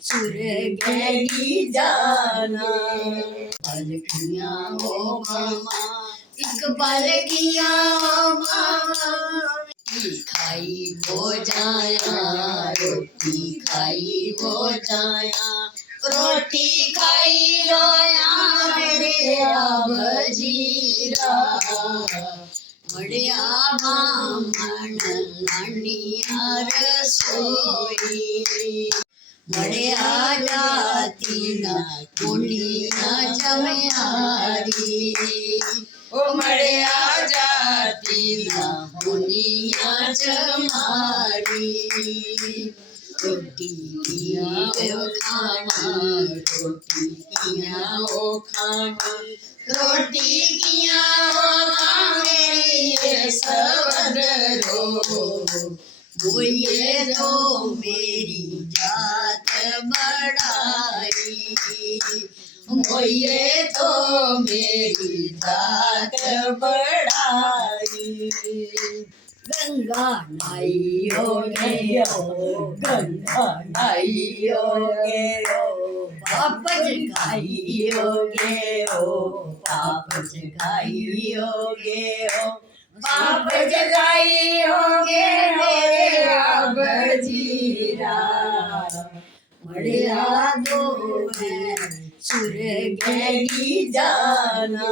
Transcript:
सुर्ग की जाना। पलकियां हो मामा, एक पलकियां हो मामा, खाई हो जाया, रोटी खाई हो जाया, रोटी खाई रोया रे आबजीरा। मड़िया बामण लानिया रसोई, मड़िया जाती ना कुनिया जमयारी, ओ मड़िया जाती ना कुनिया जमारी। रोटी किया ओ खाना, रोटी किया ओ खाना, रोटी किया ओ खाने रे सवर रो। बोइए तो मेरी जात बढ़ाई, बोइए तो मेरी जात बढ़ाई। गंगा नाइयो गयो, गंगा नाइयो गयो, पाप जगाइयो गयो, पाप जगाइयो गयो, पाप जगाइयो गयो रे आबजीरा। मड़िया दो सुर्ग की जाना।